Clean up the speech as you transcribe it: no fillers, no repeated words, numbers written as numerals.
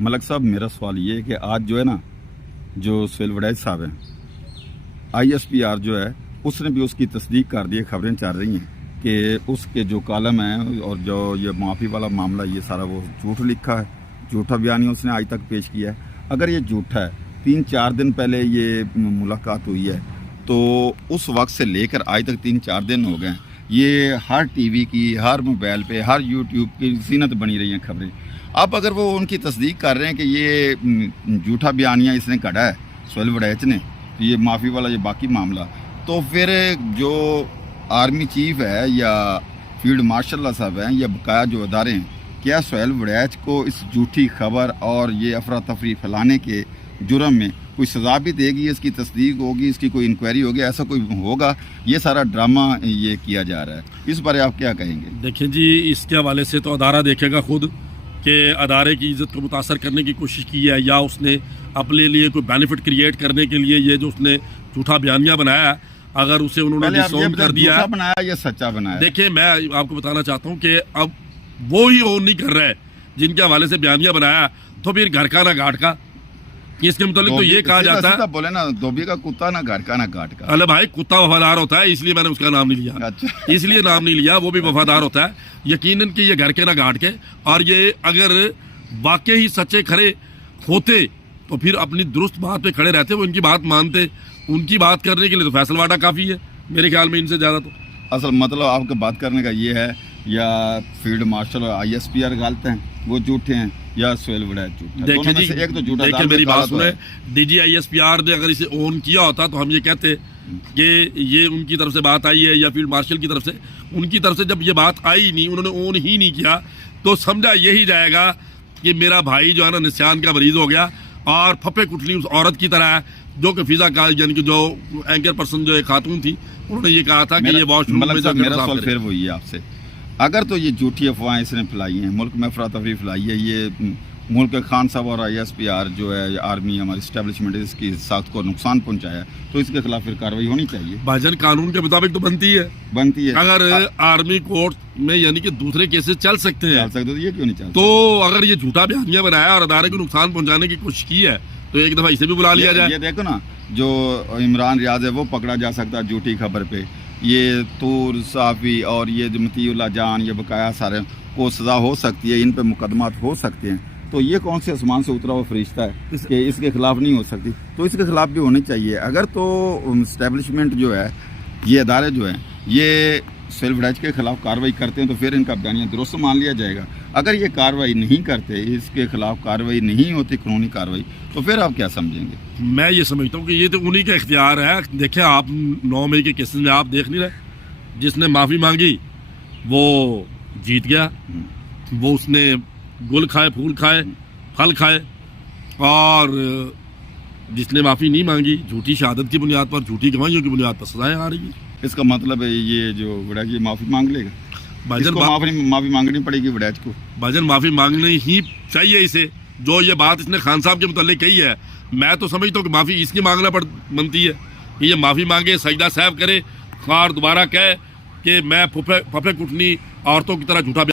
मलक साहब, मेरा सवाल ये है कि आज जो है ना, जो सुहेल वड़ैच साहब हैं, ISPR जो है उसने भी उसकी तस्दीक कर दी है। खबरें चल रही हैं कि उसके जो कॉलम है और जो ये माफ़ी वाला मामला, ये सारा वो झूठ लिखा है, झूठा बयानी उसने आज तक पेश किया है। अगर ये झूठा है, 3-4 दिन पहले ये मुलाकात हुई है, तो उस वक्त से लेकर आज तक 3-4 दिन हो गए। ये हर टीवी की, हर मोबाइल पे, हर यूट्यूब की ज़ीनत बनी रही हैं खबरें। अब अगर वो उनकी तस्दीक कर रहे हैं कि ये झूठा बयानिया इसने कढ़ा है सुहेल वड़ैच ने, तो ये माफ़ी वाला ये बाकी मामला, तो फिर जो आर्मी चीफ है या फील्ड मार्शल साहब हैं या बकाया जो अदारे हैं, क्या सुहेल वड़ैच को इस झूठी खबर और ये अफरा तफरी फैलाने के जुर्म में कोई सज़ा भी देगी? इसकी तस्दीक होगी, इसकी कोई इंक्वायरी होगी, ऐसा कोई होगा? ये सारा ड्रामा ये किया जा रहा है, इस बारे आप क्या कहेंगे? देखिए जी, इसके हवाले से तो अदारा देखेगा खुद कि अदारे की इज़्ज़त को मुतासर करने की कोशिश की है या उसने अपने लिए कोई बेनिफिट क्रिएट करने के लिए ये जो उसने झूठा बयानिया बनाया, अगर उसे उन्होंने डिसऑन कर दिया, बनाया या सच्चा बनाया। देखिए, मैं आपको बताना चाहता हूँ कि अब वो ही ओन नहीं कर रहे जिनके हवाले से बयानिया बनाया, तो फिर घर का ना घाट का। इसके मुताबिक तो ये कहा जाता है, बोले ना, धोबी का कुत्ता ना घर का ना घाट का। अरे भाई, कुत्ता वफादार होता है, इसलिए मैंने उसका नाम नहीं लिया। अच्छा। इसलिए नाम नहीं लिया, वो भी वफादार होता है यकीनन कि ये घर के ना घाट के। और ये अगर वाकई ही सच्चे खरे होते तो फिर अपनी दुरुस्त बात पे खड़े रहते, वो इनकी बात मानते। उनकी बात करने के लिए तो फैसल वाडा काफ़ी है मेरे ख्याल में, इनसे ज़्यादा तो। असल मतलब आपका बात करने का ये है, या फील्ड मार्शल और ISPR गलत हैं, वो झूठे हैं, या सुहेल वड़ैच झूठा? देखिए जी, एक तो झूठा। देखिए मेरी बात सुने, DG ISPR ने अगर इसे ऑन किया होता तो हम ये कहते कि ये उनकी तरफ से बात आई है, या फील्ड मार्शल की तरफ से। उनकी तरफ से जब ये बात आई नहीं, उन्होंने ऑन ही नहीं किया, तो समझा यही जाएगा कि मेरा भाई जो है ना निशान का मरीज हो गया, और फप्पे कुटली उस औरत की तरह है जो कि फिजा का, यानी कि जो एंकर पर्सन जो एक खातून थी, उन्होंने ये कहा था कि ये वॉशरूम में मेरा सवाल फिर वही है आपसे, अगर तो ये झूठी अफवाहें इसने फैलाई हैं, मुल्क में अफरा तफरी फैलाई है, ये मुल्क के खान साहब और ISPR जो है आर्मी हमारी इस्टेब्लिशमेंट, इसकी साख्त को नुकसान पहुंचाया, तो इसके खिलाफ फिर कार्रवाई होनी चाहिए। भाईजान, कानून के मुताबिक तो बनती है। अगर आर्मी कोर्ट में यानी कि दूसरे केसेस चल सकते हैं, तो ये क्यों नहीं चलते? तो अगर ये झूठा बयानिया बनाया और अदारे को नुकसान पहुंचाने की कोशिश की है, तो एक दफा इसे भी बुला लिया जाए। ये देखो ना, जो इमरान रियाज है वो पकड़ा जा सकता है झूठी खबर पे, ये तूर साफी और ये जो मतीउल्लाह जान, ये बकाया सारे को सज़ा हो सकती है, इन पे मुकदमात हो सकते हैं। तो ये कौन से आसमान से उतरा हुआ फरिश्ता है कि इसके खिलाफ नहीं हो सकती? तो इसके खिलाफ भी होनी चाहिए। अगर तो इस्टेब्लिशमेंट जो है, ये अदारे जो हैं, ये सुहेल वड़ैच के खिलाफ कार्रवाई करते हैं, तो फिर इनका बयानिया दुरुस्त मान लिया जाएगा। अगर ये कार्रवाई नहीं करते, इसके खिलाफ कार्रवाई नहीं होती, कानूनी कार्रवाई, तो फिर आप क्या समझेंगे? मैं ये समझता हूँ कि ये तो उन्हीं का इख्तियार है। देखें, आप 9 मई के केसेस में आप देख नहीं रहे, जिसने माफ़ी मांगी वो जीत गया, वो उसने गुल खाए, फूल खाए, फल खाए, और जिसने माफ़ी नहीं मांगी, झूठी शहादत की बुनियाद पर, झूठी गवाहियों की बुनियाद पर सजाएं आ रही है। इसका मतलब है ये जो वड़ैच ये माफ़ी मांग लेगा, भाईजान माफ़ी मांगनी पड़ेगी वड़ैच को। भाईजान, माफ़ी मांगनी ही चाहिए इसे। जो ये बात इसने खान साहब के मुताल्लिक कही है, मैं तो समझता हूँ कि माफ़ी इसकी मांगना बनती है कि ये माफ़ी मांगे, सजदा साहब करे, और दोबारा कहे कि मैं फफे कुटनी औरतों की तरह झूठा